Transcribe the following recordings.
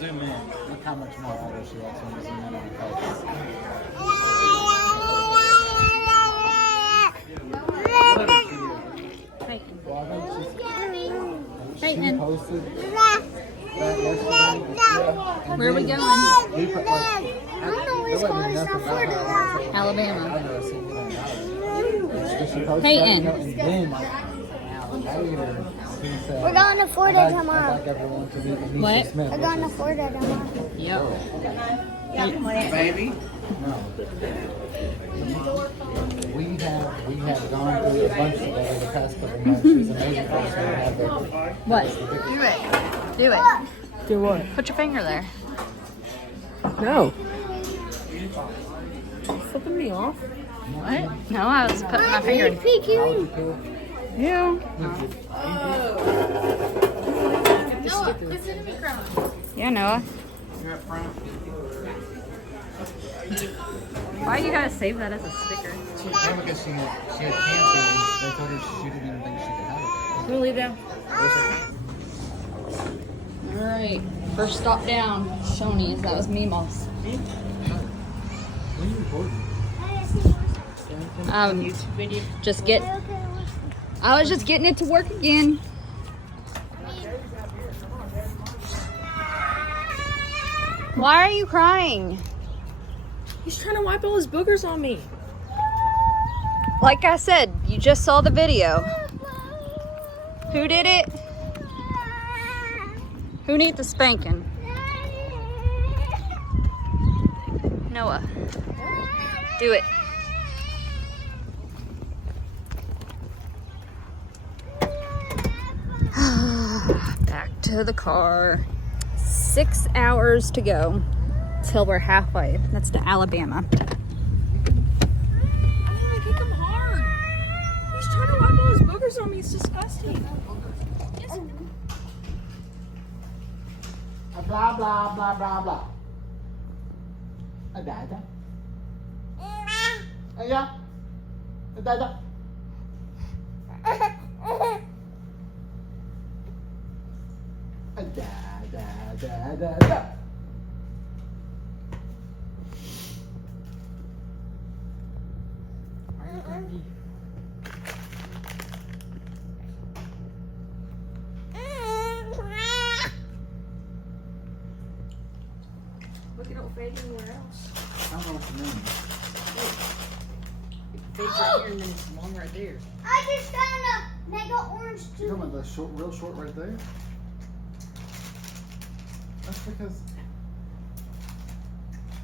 zoom in. Look how much more older she looks when you zoom in on the face. Well, I think she Peyton. posted that yesterday. Where are we going? We put like, there wasn't nothing about her. Alabama. I've never seen anything about it. So she posted Peyton. that, and then later he said, We're going to Florida I'd tomorrow. like everyone to meet Anisha What? Smith. We're going to Florida tomorrow. Yep. Baby. No. We have gone through a bunch together the past couple months. She's an amazing person to have there. What? Do it. Do it. Do what? Put your finger there. No. Flipping me off? What? No, I was putting my finger in. Yeah. Yeah, Noah. Why you gotta save that as a sticker? Because she had cancer and they told her she didn't even think she could have it. Can we leave now? Alright. First stop down. Shoney's. That was Mimos. What are you recording? YouTube video. Just get. I was just getting it to work again. Why are you crying? He's trying to wipe all his boogers on me. Like I said, you just saw the video. Who did it? Who needs the spanking? Noah. Do it. Back to the car. 6 hours to go till we're halfway. That's to Alabama. I didn't even kick him hard. He's trying to wipe all his boogers on me. It's disgusting. Blah, blah, blah, blah, blah. Ada. Ayo. Ada. Ada. Look, it don't fade anywhere else. I don't know what you mean. It fades right here and then it's long right there. I just found a mega orange You too. talking about the short, real short right there? That's because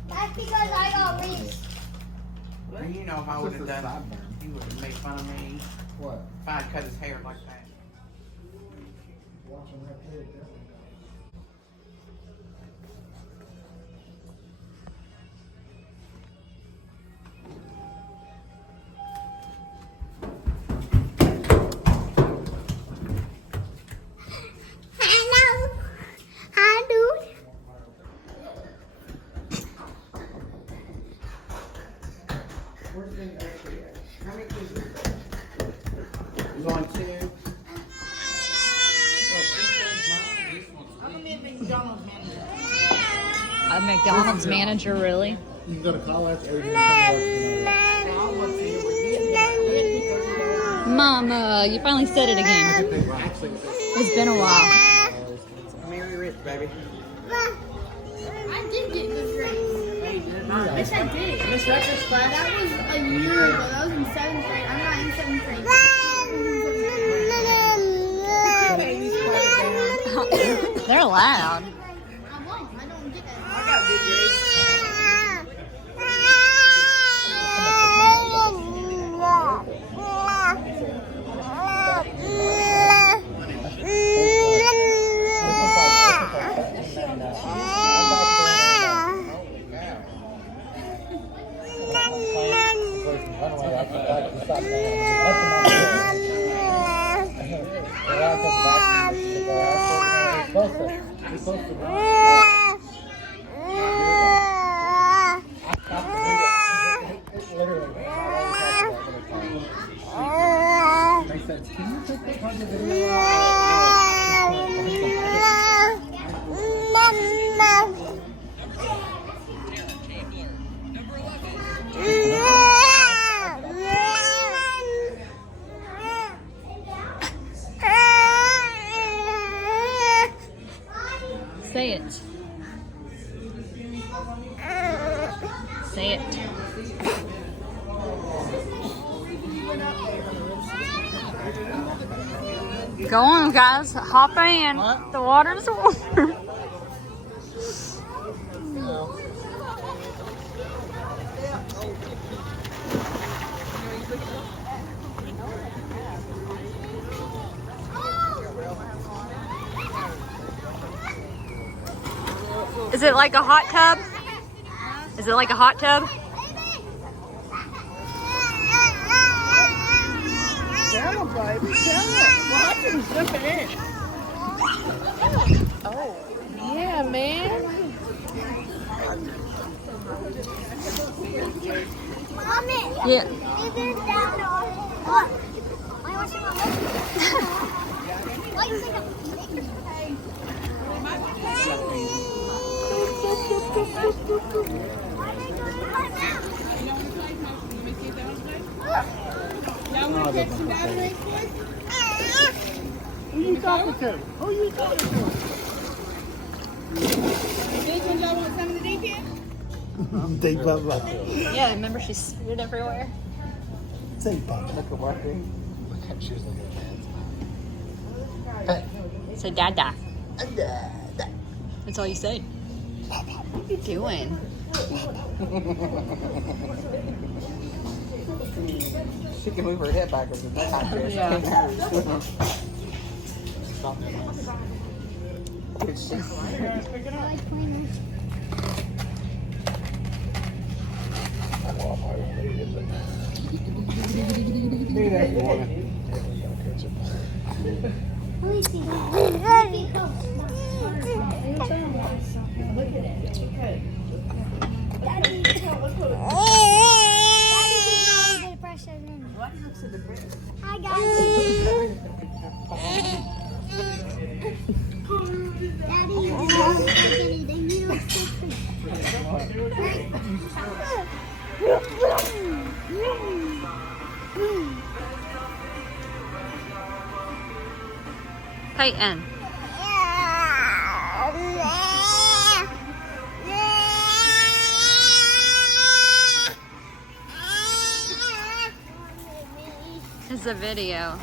That's because I got reached. Well, you know if I would it's have just a done, sideburn. he would have made fun of me What? if I'd cut his hair like that. Watching right there. Hello. Hi, dude. How many kids are there? You want two? I'm gonna be a McDonald's manager. A McDonald's manager, really? You can go to college or you can Mama, you finally said it again. It's been a while. Mary Rich, baby. I did get good grades. Yes, I did. Miss Rutgers class. That was a year ago. That was in 7th grade. I'm not in 7th grade. They're loud. I won't. I don't get that. I got good grades. They said, can you take that part of the video out? Say it. Say it. Go on, guys. Hop in. What? The water's warm. No. Is it like a hot tub? Is it like a hot tub? Tell him, baby. Tell him. Watch him jumping in. Oh, yeah, man. Mommy. Yeah. Is it down on what? Why was she not Why you think No, they don't play. Who you talking to? Who you talking to? Take Bubba. Yeah, remember she spit everywhere? Take Bubba. Look at what they. Look how she was looking at hands. Say dada. That's all you say. What are you doing? She can move her head backwards and back. Yeah. Stop it. Good shit. Look at that woman. Let me see. Daddy. Hi guys. Daddy, you Peyton. It's a video.